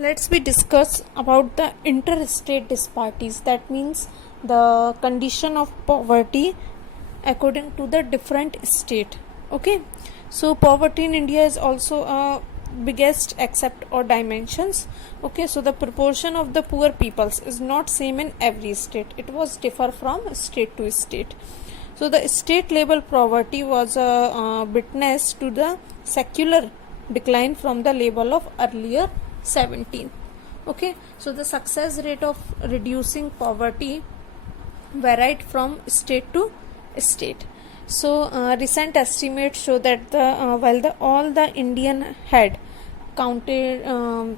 Let's be discuss about the interstate disparities. That means the condition of poverty according to the different state. Okay, so poverty in India is also a biggest except or dimensions. Okay, so the proportion of the poor peoples is not same in every state. It was differ from state to state. So the state level poverty was a witness to the secular decline from the level of earlier 17. Okay, so the success rate of reducing poverty varied from state to state. So recent estimates show that all the Indian had counted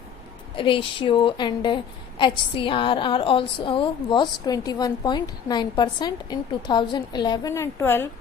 ratio and HCR are also was 21.9% in 2011 and 12.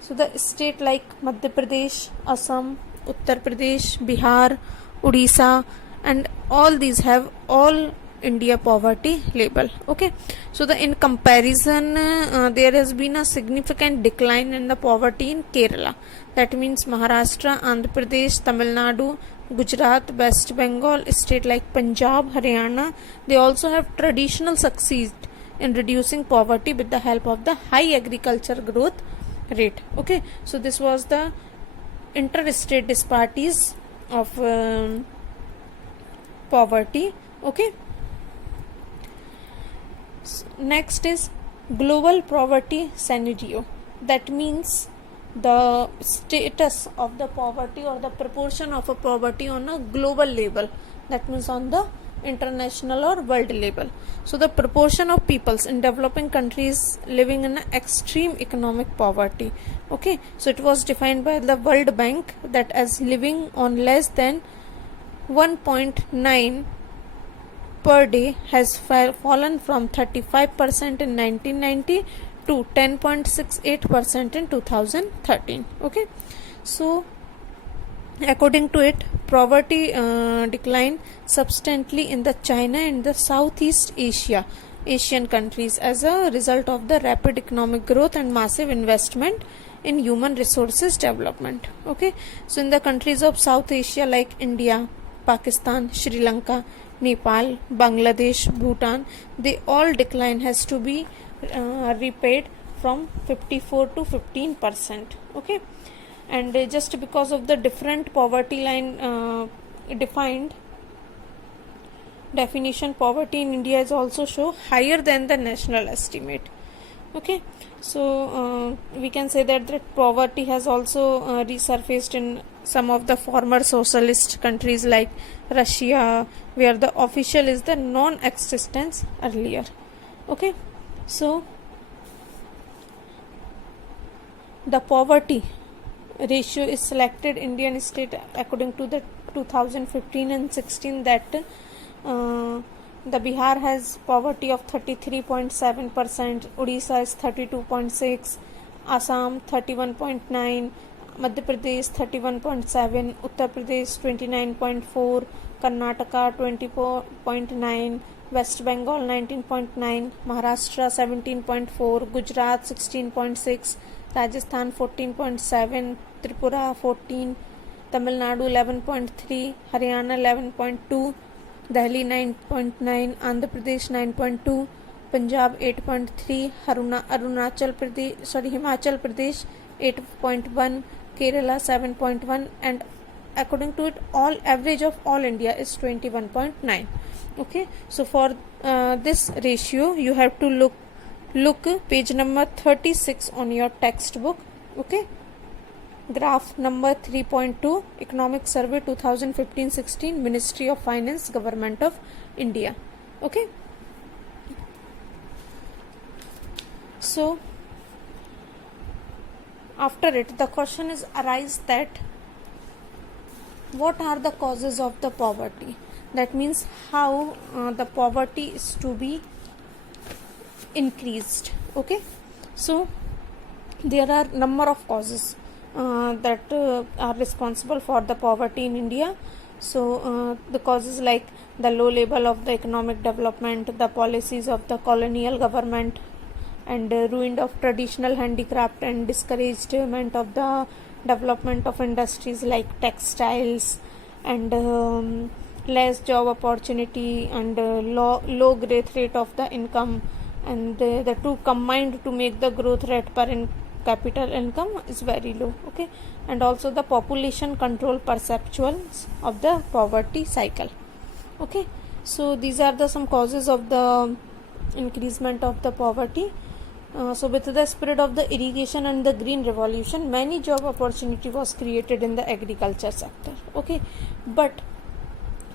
So the state like Madhya Pradesh, Assam, Uttar Pradesh, Bihar, Odisha, and all these have all India poverty label. Okay, so in comparison, there has been a significant decline in the poverty in Kerala. That means Maharashtra, Andhra Pradesh, Tamil Nadu, Gujarat, West Bengal, state like Punjab, Haryana. They also have traditional succeed in reducing poverty with the help of the high agriculture growth rate. Okay, so this was the interstate disparities of poverty. Okay, next is global poverty scenario. That means the status of the poverty or the proportion of a poverty on a global level. That means on the international or world level. So the proportion of peoples in developing countries living in extreme economic poverty. Okay, so it was defined by the World Bank that as living on less than 1.9 per day has fallen from 35% in 1990 to 10.68% in 2013. Okay, so according to it, poverty declined substantially in the China and the Southeast Asian countries as a result of the rapid economic growth and massive investment in human resources development. Okay, so in the countries of South Asia like India, Pakistan, Sri Lanka, Nepal, Bangladesh, Bhutan, they all decline has to be repaid from 54 to 15%. Okay, and just because of the different poverty line defined definition, poverty in India is also show higher than the national estimate. Okay, so we can say that poverty has also resurfaced in some of the former socialist countries like Russia, where the official is the non-existence earlier. Okay, so the poverty ratio is selected Indian state according to the 2015 and 16 that the Bihar has poverty of 33.7%, Odisha is 32.6%, Assam 31.9%, Madhya Pradesh 31.7%, Uttar Pradesh 29.4%, Karnataka 24.9%, West Bengal 19.9%, Maharashtra 17.4%, Gujarat 16.6%, Rajasthan 14.7%, Tripura 14%, Tamil Nadu 11.3%, Haryana 11.2%, Delhi 9.9%, Andhra Pradesh 9.2%, Punjab 8.3%, Himachal Pradesh 8.1%, Kerala 7.1%, and according to it, all average of all India is 21.9%. Okay, so for this ratio, you have to look page number 36 on your textbook. Okay, graph number 3.2, Economic Survey 2015-16, Ministry of Finance, Government of India. Okay, so after it, the question is arise that what are the causes of the poverty? That means how the poverty is to be increased. Okay, so there are number of causes that are responsible for the poverty in India. So the causes like the low level of the economic development, the policies of the colonial government, and ruined of traditional handicraft and discouragement of the development of industries like textiles and less job opportunity and low growth rate of the income, and the two combined to make the growth rate per capital income is very low. Okay, and also the population control perceptuals of the poverty cycle. Okay, so these are the some causes of the increasement of the poverty. So with the spread of the irrigation and the green revolution, many job opportunity was created in the agriculture sector. Okay, but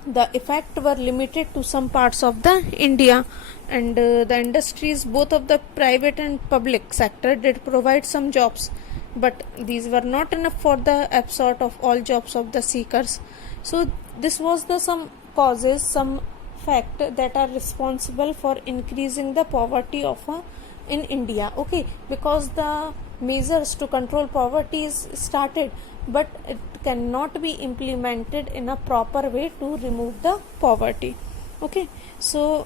the effect were limited to some parts of the India, and the industries both of the private and public sector did provide some jobs, but these were not enough for the absort of all jobs of the seekers. So this was the some causes, some fact that are responsible for increasing the poverty of in India. Okay, because the measures to control poverty is started, but it cannot be implemented in a proper way to remove the poverty. Okay, so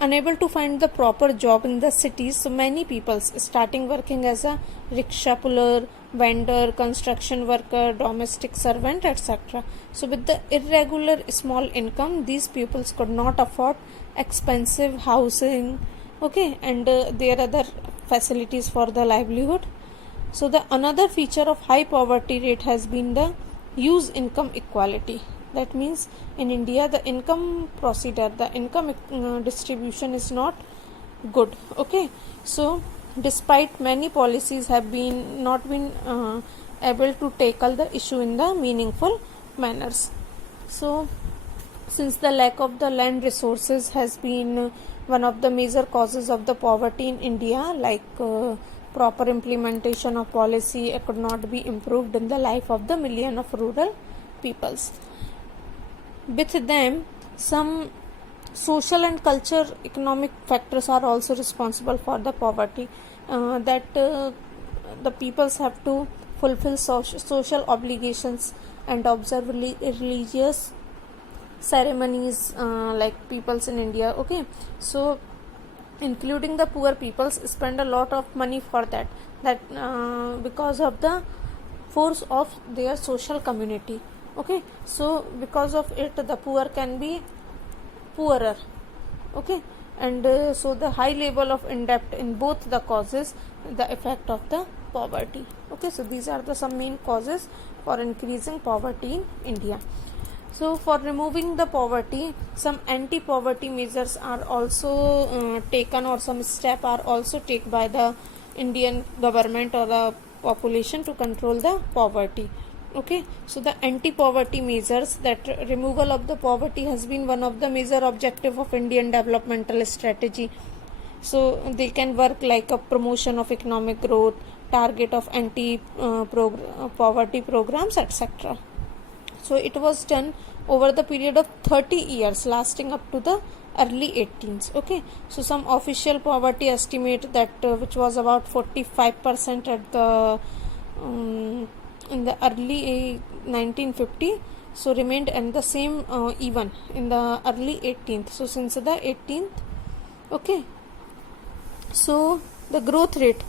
unable to find the proper job in the cities, so many people starting working as a rickshaw puller, vendor, construction worker, domestic servant, etc. So with the irregular small income, these pupils could not afford expensive housing. Okay, and there are other facilities for the livelihood. So the another feature of high poverty rate has been the use income equality. That means in India the income procedure, the income distribution is not good. Okay, so despite many policies have been not been able to tackle the issue in the meaningful manners. So since the lack of the land resources has been one of the major causes of the poverty in India, like proper implementation of policy could not be improved in the life of the million of rural peoples. With them, some social and culture economic factors are also responsible for the poverty, that the peoples have to fulfill social obligations and observe religious ceremonies, like peoples in India. Okay, so including the poor peoples spend a lot of money for that, because of the force of their social community. Okay, so because of it the poor can be poorer. Okay, and so the high level of debt in both the causes the effect of the poverty. Okay, so these are the some main causes for increasing poverty in India. So for removing the poverty, some anti-poverty measures are also taken, or some step are also taken by the Indian government or the population to control the poverty. Okay, so the anti-poverty measures, that removal of the poverty has been one of the major objective of Indian developmental strategy. So they can work like a promotion of economic growth, target of poverty programs, etc. So it was done over the period of 30 years lasting up to the early 18th. Okay, so some official poverty estimate that which was about 45% at the in the early 1950, so remained and the same even in the early 18th. So since the 18th. Okay, so the growth rate,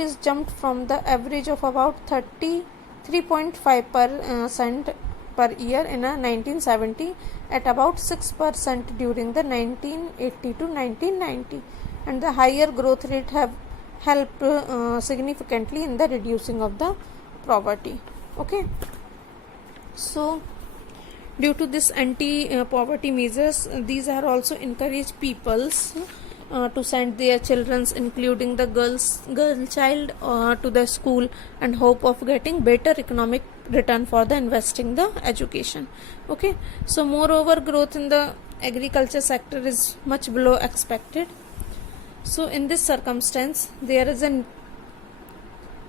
is jumped from the average of about 33.5% per year in 1970 at about 6% during the 1980 to 1990, and the higher growth rate have helped significantly in the reducing of the poverty. Okay, so due to this anti-poverty measures, these are also encouraged peoples to send their children, including the girl child, to the school, and hope of getting better economic return for the investing the education. Okay, so moreover growth in the agriculture sector is much below expected. So in this circumstance there is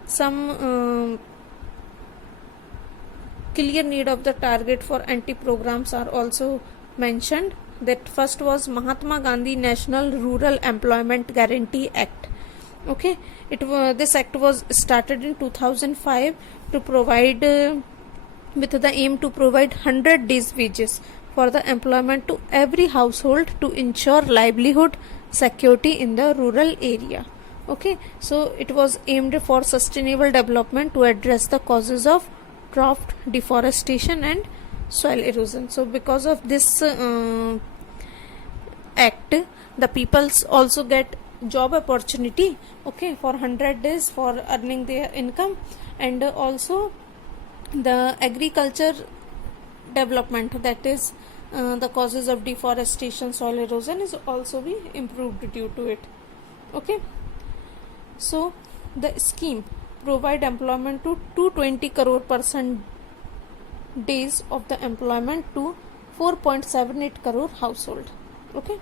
some clear need of the target for anti-programs are also mentioned. That first was Mahatma Gandhi National Rural Employment Guarantee Act. Okay, this act was started in 2005 to provide with the aim to provide 100 days wages for the employment to every household to ensure livelihood security in the rural area. Okay, so it was aimed for sustainable development to address the causes of drought, deforestation and soil erosion. So because of this act, the peoples also get job opportunity, okay, for 100 days for earning their income, and also the agriculture development, that is the causes of deforestation, soil erosion is also be improved due to it. Okay, so the scheme provide employment to 220 crore person days of the employment to 4.78 crore household. Okay,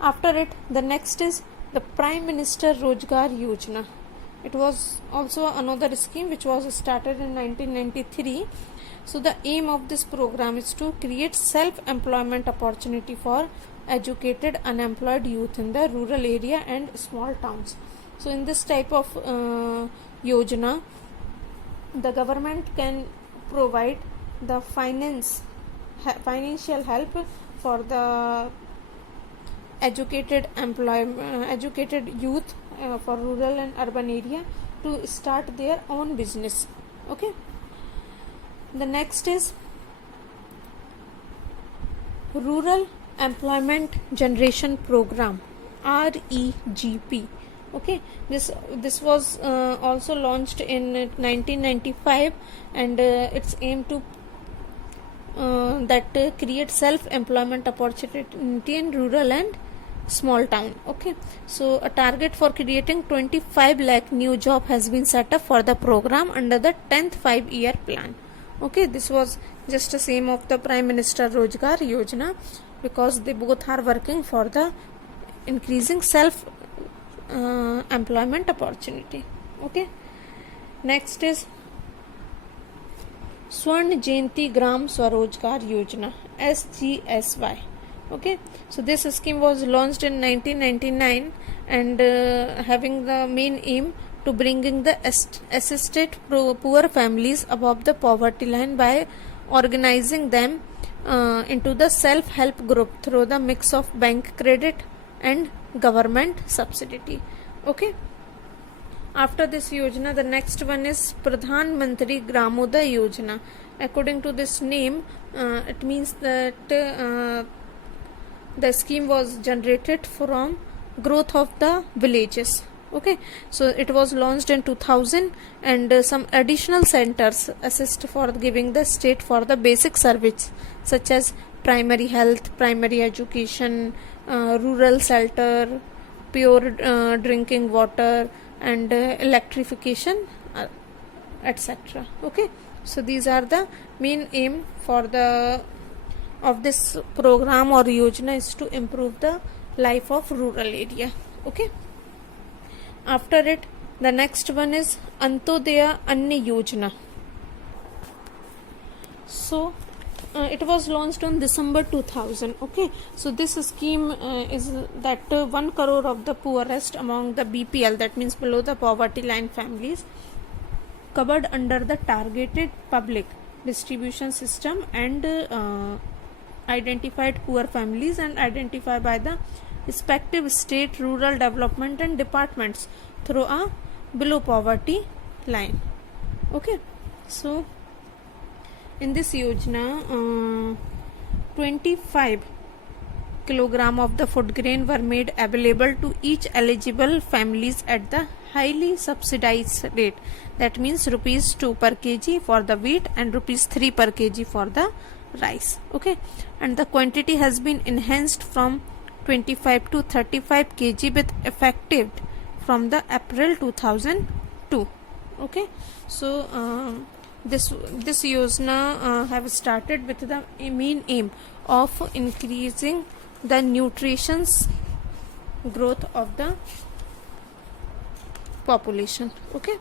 after it, the next is the Prime Minister Rozgar Yojana. It was also another scheme which was started in 1993. So the aim of this program is to create self-employment opportunity for educated unemployed youth in the rural area and small towns. So in this type of yojana, the government can provide the financial help for the educated youth for rural and urban area to start their own business. Okay, the next is Rural Employment Generation Program, REGP. Okay, this was also launched in 1995, and its aim to create self-employment opportunity in rural and small town. Okay, so a target for creating 25 lakh new job has been set up for the program under the 10th 5-year plan. Okay, this was just the same of the Prime Minister Rozgar Yojana, because they both are working for the increasing self employment opportunity. Okay, next is Swarn Jayanti Gram Swarojgar Yojana, SGSY. Okay, so this scheme was launched in 1999 and having the main aim to bringing the assisted poor families above the poverty line by organizing them into the self-help group through the mix of bank credit and government subsidy. Okay, after this yojana, the next one is Pradhan Mantri Gramoday Yojana. According to this name, it means that the scheme was generated from growth of the villages. Okay, so it was launched in 2000, and some additional centers assist for giving the state for the basic service such as primary health, primary education, rural shelter, pure drinking water, and electrification, etc. Okay, so these are the main aim for the of this program or yojana is to improve the life of rural area. Okay, after it, the next one is Antodaya Anna Yojana. So it was launched on December 2000. Okay, so this scheme is that 1 crore of the poorest among the BPL, that means below the poverty line families, covered under the targeted public distribution system, and identified poor families and identified by the respective state rural development and departments through a below poverty line. Okay, so in this yojana, 25 kilogram of the food grain were made available to each eligible families at the highly subsidized rate, that means rupees 2 per kg for the wheat and rupees 3 per kg for the rice. Okay, and the quantity has been enhanced from 25 to 35 kg with effective from the April 2002. Okay, so this yojana have started with the main aim of increasing the nutrition's growth of the population. Okay,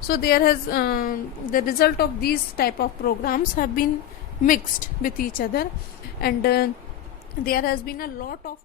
so there has the result of these type of programs have been mixed with each other, and there has been a lot of